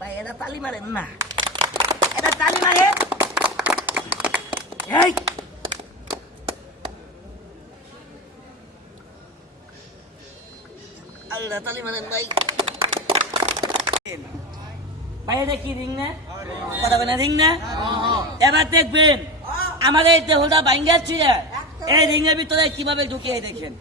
ভাই এটা তালি মারেন না, এটা তালি মারে। এই আল্লাহ তালি মারেন ভাই। ভাই এটা কি রিং না? কথা বলেন রিং না? এবার দেখবেন আমাদের এই দেহটা ভাঙ্গা ছিল, এই রিং এর ভিতরে কিভাবে ঢুকিয়ে দেখেন।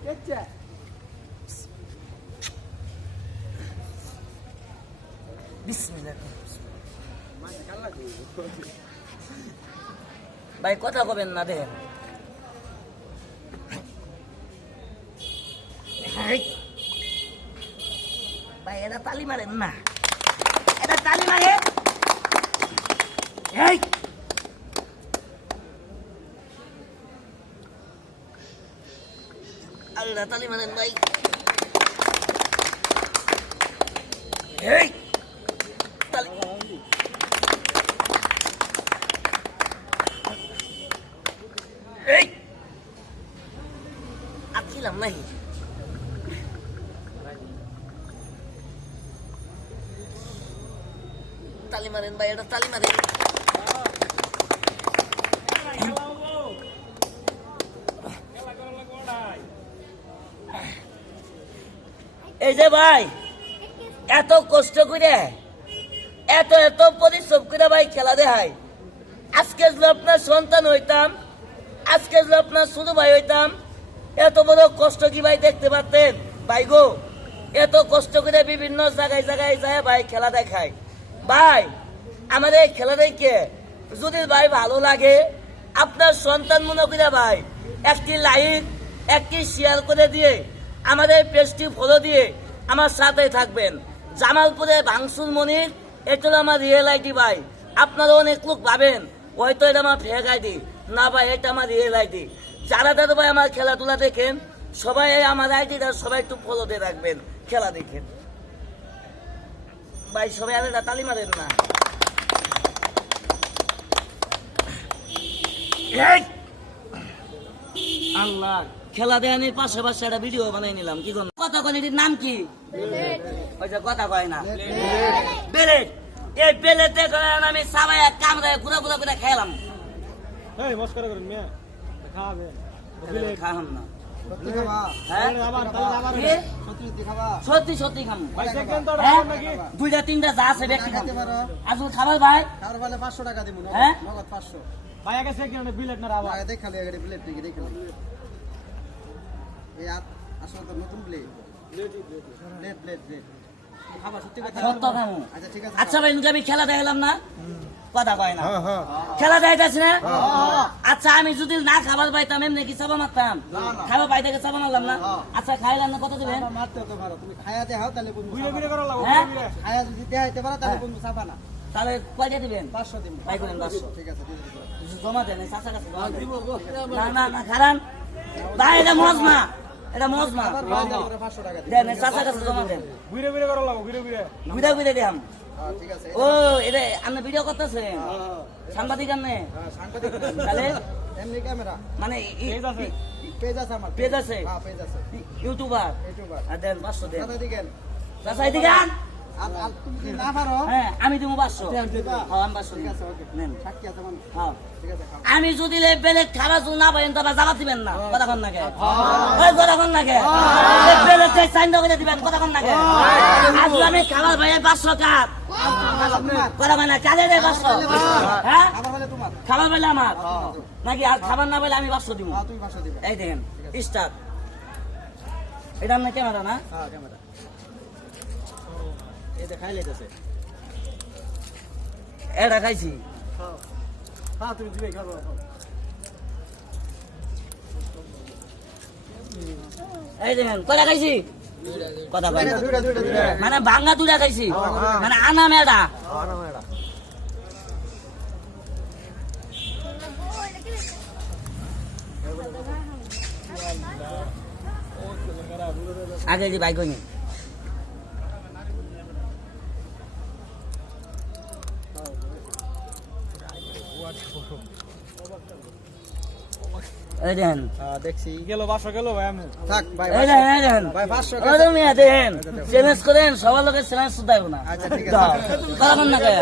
ভাই কথা কবেন না দেখেন। ভাই এটা তালি মারেন না, এটা তালি মারে। এই আল্লাহ তালি মারেন ভাই। এই তালি এই আছিলাম নাকি? তালি মারেন ভাই, এটা তালি মারেন। এই যে ভাই এত কষ্ট করে এত এত পরিশ্রম করে ভাই খেলা দেখায়, আজকে যদি আপনার সন্তান হইতাম, আজকে যদি আপনার ছোট ভাই হইতাম, এত বড় কষ্ট কি ভাই দেখতে পারতেন? ভাই গো এত কষ্ট করে বিভিন্ন জায়গায় জায়গায় যায় ভাই খেলা দেখায়। ভাই আমাদের এই খেলা দেখে যদি ভাই ভালো লাগে, আপনার সন্তান মনে করে ভাই একটি লাইক একটি শেয়ার করে দিয়ে আমাদের পেজটি ফলো দিয়ে আমার সাথে থাকবেন। জামালপুরে ভাঙসুর মনির, এটা হলো আমার রিয়েল আইডি ভাই। আপনারা অনেক লোক ভাবেন হয়তো এটা আমার ফেক আইডি, না ভাই এটা আমার রিয়েল আইডি। যারা যারা ভাই আমার খেলাধুলা দেখেন সবাই আমার আইডিটা সবাই একটু ফলো দিয়ে রাখবেন, খেলা দেখেন ভাই। সবাই আলাদা তালি মারেন না। আল্লাহ খেলা দেখানির পাশাপাশি একটা ভিডিও বানাই নিলাম। কি করলাম? কথা কয় এটির নাম কি? কথা কয় না বেলেট। এই বেলেটে আমি সবাই কামড়ায় ঘুরা ঘুরা করে খেলাম। খাওয়াম না, সত্যি সত্যি খাম। দুইটা তিনটা যা আছে ব্যক্তি আসলে খাবার ভাই 500 টাকা দিব। হ্যাঁ 500 ভাই আগে চেক করে বিলেট না রাবা দেখ খালি আগে প্লেট দিকে দেখ খালি। এই আসলে তো নতুন প্লেট প্লেট প্লেট প্লেট খাবার সত্যি কথা। সত্য খামু। আচ্ছা ঠিক আছে। আচ্ছা ভাই আমি খেলা দেখালাম না, কথা কয় না। খেলা দেখাইতেছি না? আচ্ছা আমি যদি না খাবার পাইতাম এমনি কি চাপা মারতাম? খাবার পাইতে চাপা মারলাম না। আচ্ছা খাইলাম না, কত দিবেন? মারতে তো পারো তুমি, খায়া দেখাও তাহলে বলবো। ঘুরে ঘুরে করা লাগবে। হ্যাঁ খায়া যদি দেখাইতে পারো তাহলে বলবো চাপা না। তাহলে কয়টা দিবেন? 500 দিব। ভাই করেন 500। ঠিক আছে দিয়ে দিবো। জমা দেন, চাচা কাছে জমা দেন। না না না খারান ভাই, এটা মজমা, এটা মজমা। আবার 500 টাকা দিবো। দেন চাচা কাছে জমা দেন। ঘুরে ঘুরে করা লাগবে, ঘুরে ঘুরে। ঘুরে ঘুরে দিলাম। ঠিক আছে। ও এটা আপনি ভিডিও করতেছেন? সাংবাদিক আপনি? সাংবাদিক তাহলে এমনি ক্যামেরা মানে পেজ আছে, পেজ আছে আমার। পেজ আছে? হ্যাঁ পেজ আছে। ইউটিউবার? ইউটিউবার। আর দেন 500 দেন। দাদা দিকেন। চাচা এদিকে আন। আর তুমি যদি না পারো হ্যাঁ আমি দেবো 500। দিবা? হ্যাঁ আমি 500 ঠিক দিই। আছে ওকে। নেন। সাক্ষী আছে মানুষ। হ্যাঁ ঠিক আছে খাও। আমি যদি বেলেট খাবার জন্য না পারেন তবে জামা দিবেন না, কথা কন নাকি? ওই কথা কন নাকি? বেলেট সাইন করে দিবেন, কথা কন নাকি? আজ আমি খাবার ভাই 500 কাপ, কথা কন না? কালে দেয় 500? হ্যাঁ খাবার হলে তোমার। খাবার পেলে আমার নাকি? আর খাবার না পেলে আমি 500 দিব। হ্যাঁ তুমি 500 দিবে। এই দেখেন স্টার্ট। এটা আপনার ক্যামেরা না? হ্যাঁ ক্যামেরা। এই যে খাই লাইতেছে। এটা খাইছি। হ্যাঁ তুমি দিবে খাবো। এই দেখেন কয়টা খাইছি? কথা কয় না। দুইটা মানে ভাঙ্গা দুটা খাইছি, মানে আনা মেডা। আগে যে বাইক হয়নি। এই দেখেন দেখছি গেল 500 গেল ভাই আমি থাক ভাই এই দেখেন এই দেখেন ভাই 500 ওই তো মিয়া দেখেন চ্যালেঞ্জ করেন সবার লোকের চ্যালেঞ্জ শুধাইব না আচ্ছা ঠিক আছে কারণ না কে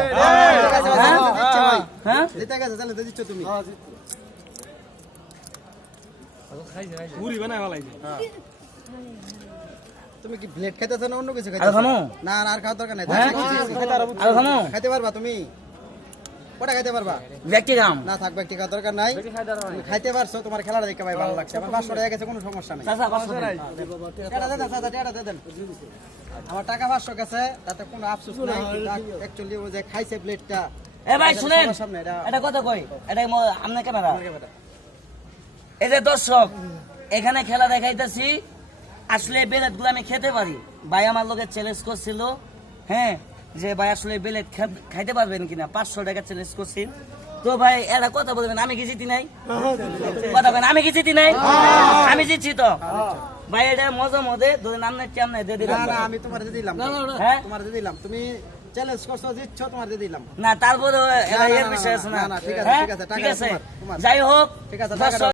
হ্যাঁ জিতে গেছে তাহলে দিচ্ছ তুমি পুরি বানায় ফলাইছে তুমি কি ব্লেড খাইতেছ না অন্য কিছু আর খাইতেছ খামো না না আর খাওয়ার দরকার নাই হ্যাঁ আর খামো খাইতে পারবা তুমি ওটা খাইতে পারবা ব্যক্তি কাম না থাক ব্যক্তি খাওয়ার দরকার নাই তুমি খাইতে পারছো তোমার খেলাটা দেখে ভাই ভালো লাগছে আমার 500 টাকা গেছে কোনো সমস্যা নাই চাচা 500 টাকা টাকা দেন চাচা টাকা দেন আমার টাকা 500 গেছে তাতে কোনো আফসোস নাই অ্যাকচুয়ালি ও যে খাইছে প্লেটটা এ ভাই শুনেন সামনে এটা এটা কথা কই এটা আমনে ক্যামেরা আমাকে বেটা এই যে দর্শক এখানে খেলা দেখাইতেছি আসলে বেলেট গুলো আমি খেতে পারি ভাই আমার লোকের চ্যালেঞ্জ করছিল হ্যাঁ যে ভাই আসলে বেলেট খাইতে পারবেন কিনা 500 টাকা চ্যালেঞ্জ করছি তো ভাই এরা কথা বলবেন আমি কি জিতি নাই কথা বলেন আমি কি জিতি নাই আমি জিতছি তো ভাই এটা মজা মজে ধরে নাম নাই কেমন দিয়ে না দিলাম না আমি তোমার দিয়ে দিলাম হ্যাঁ তোমার দিয়ে দিলাম তুমি চ্যালেঞ্জ করছো জিতছো তোমার দিয়ে দিলাম না তারপরে না, এর না, বিষয় আছে না না, না, ঠিক আছে, হ্যাঁ? ঠিক আছে, টাকা ঠিক আছে তোমার, তোমার। যাই হোক ঠিক আছে, টাকাটা দর্শক